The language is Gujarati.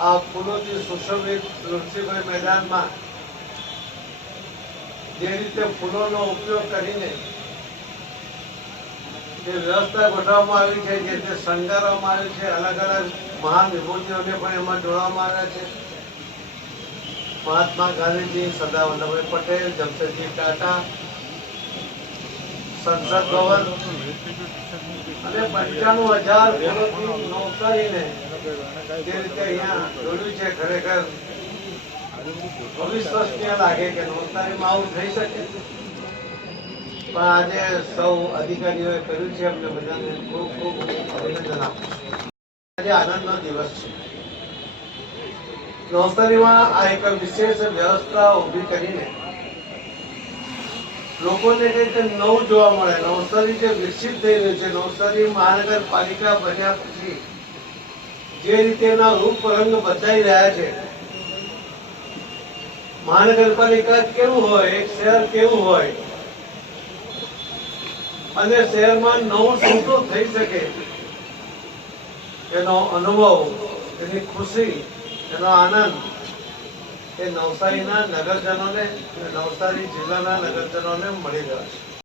આ ફૂલોથી સુશોભિત તુલસીભાઈ મેદાનમાં જે રીતે ફૂલોનો ઉપયોગ કરીને જે વ્યવસ્થા ગોઠવવામાં આવી છે, જે રીતે શણગારવામાં આવી છે, અલગ અલગ મહાન વિભૂતિઓને પણ એમાં જોડવામાં આવ્યા છે. મહાત્મા ગાંધીજી, સરદાર વલ્લભભાઈ પટેલ, જમશેદજી ટાટા, સંસદ ભવન અને 95,000 ફૂલોથી નવસારીને જે રીતે અહીંયા જોડ્યું છે, ખરેખર અવિશ્વસનીય લાગે કે નવસારીમાં આવું થઈ શકે. પણ આજે સૌ અધિકારીઓએ કર્યું છે, અમને બધાને ખૂબ ખૂબ અભિનંદન આપું છું. આજે આનંદનો દિવસ છે. નવસારીમાં આ એક વિશેષ વ્યવસ્થા ઊભી કરીને લોકોને કંઈક નવું જોવા મળે. નવસારી જે વિકસિત થઈ રહ્યું છે, નવસારી મહાનગરપાલિકા બન્યા પછી જે રીતેના રૂપ રંગ બદલાઈ રહ્યા છે, મહાનગરપાલિકા કેવું હોય, એક શહેર કેવું હોય અને શહેરમાં નવું શું થઈ શકે એનો અનુભવ, એની ખુશી, એનો આનંદ એ નવસારીના નગરજનોને, નવસારી જિલ્લાના નગરજનોને મળી રહ્યો છે.